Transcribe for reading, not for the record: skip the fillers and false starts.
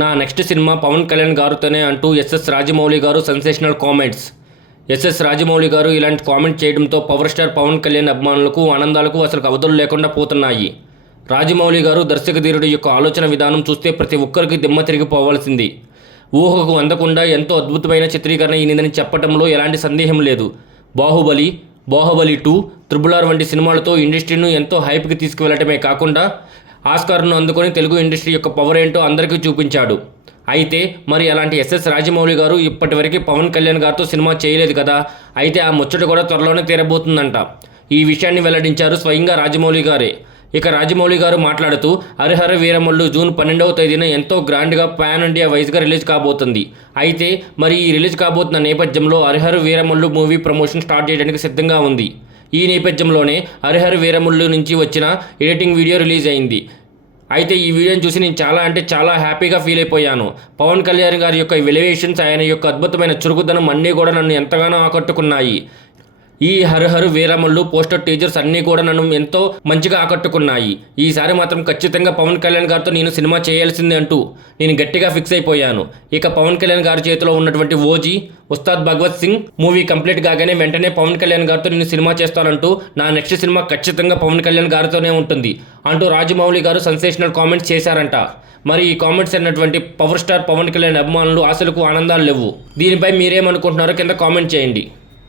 నా next cinema Pawan Kalyan గారితోనే అంటూ SS Rajamouli గారు సెన్సేషనల్ కామెంట్స్. ఎస్ఎస్ రాజమౌళి గారు ఇలాంటి కామెంట్ చేయడంతో పవర్ స్టార్ పవన్ కళ్యాణ్ అభిమానులకు ఆనందాలకు అసలు అవధులు లేకుండా పోతున్నాయి. రాజమౌళి గారు దర్శకధీరుడి యొక్క ఆలోచన విధానం చూస్తే ప్రతి ఒక్కరికి దిమ్మ తిరిగిపోవాల్సింది. ఊహకు అందకుండా ఎంతో అద్భుతమైన చిత్రీకరణ ఈయనదని చెప్పడంలో ఎలాంటి సందేహం లేదు. బాహుబలి 2, RRR వంటి సినిమాలతో ఇండస్ట్రీను ఎంతో హైప్కి తీసుకువెళ్లటమే కాకుండా ఆస్కార్ను అందుకొని తెలుగు ఇండస్ట్రీ యొక్క పవర్ ఏంటో అందరికీ చూపించాడు. అయితే మరి అలాంటి ఎస్ఎస్ రాజమౌళి గారు ఇప్పటివరకు పవన్ కళ్యాణ్ గారితో సినిమా చేయలేదు కదా. అయితే ఆ ముచ్చట కూడా త్వరలోనే తీరబోతుందంట. ఈ విషయాన్ని వెల్లడించారు స్వయంగా రాజమౌళి గారే. ఇక రాజమౌళి గారు మాట్లాడుతూ హరిహర వీరమల్లు జూన్ 12వ తేదీన ఎంతో గ్రాండ్గా పాన్ ఇండియా వైజ్గా రిలీజ్ కాబోతుంది. అయితే మరి ఈ రిలీజ్ కాబోతున్న నేపథ్యంలో Harihara Veeramallu movie promotion start చేయడానికి సిద్ధంగా ఉంది. ఈ నేపథ్యంలోనే హరిహర వీరమల్లు నుంచి వచ్చిన ఎడిటింగ్ వీడియో రిలీజ్ అయింది. అయితే ఈ వీడియోని చూసి నేను చాలా హ్యాపీగా ఫీల్ అయిపోయాను. పవన్ కళ్యాణ్ గారి యొక్క ఎలివేషన్స్, ఆయన యొక్క అద్భుతమైన చురుకుదనం అన్నీ కూడా నన్ను ఎంతగానో ఆకట్టుకున్నాయి. ఈ హరిహర వీరమల్లు పోస్టర్ టీజర్స్ అన్నీ కూడా నన్ను ఎంతో మంచిగా ఆకట్టుకున్నాయి. ఈసారి మాత్రం ఖచ్చితంగా పవన్ కళ్యాణ్ గారితో నేను సినిమా చేయాల్సిందే అంటూ నేను గట్టిగా ఫిక్స్ అయిపోయాను. ఇక పవన్ కళ్యాణ్ గారి చేతిలో ఉన్నటువంటి ఓజీ, ఉస్తాద్ భగవత్ సింగ్ మూవీ కంప్లీట్ కాగానే వెంటనే పవన్ కళ్యాణ్ గారితో నేను సినిమా చేస్తానంటూ నా నెక్స్ట్ సినిమా ఖచ్చితంగా పవన్ కళ్యాణ్ గారితోనే ఉంటుంది అంటూ రాజమౌళి గారు సెన్సేషనల్ కామెంట్స్ చేశారంట. మరి ఈ కామెంట్స్ అన్నటువంటి పవర్ స్టార్ పవన్ కళ్యాణ్ అభిమానులు ఆశలకు ఆనందాలు లేవు. దీనిపై మీరేమనుకుంటున్నారో కింద కామెంట్ చేయండి.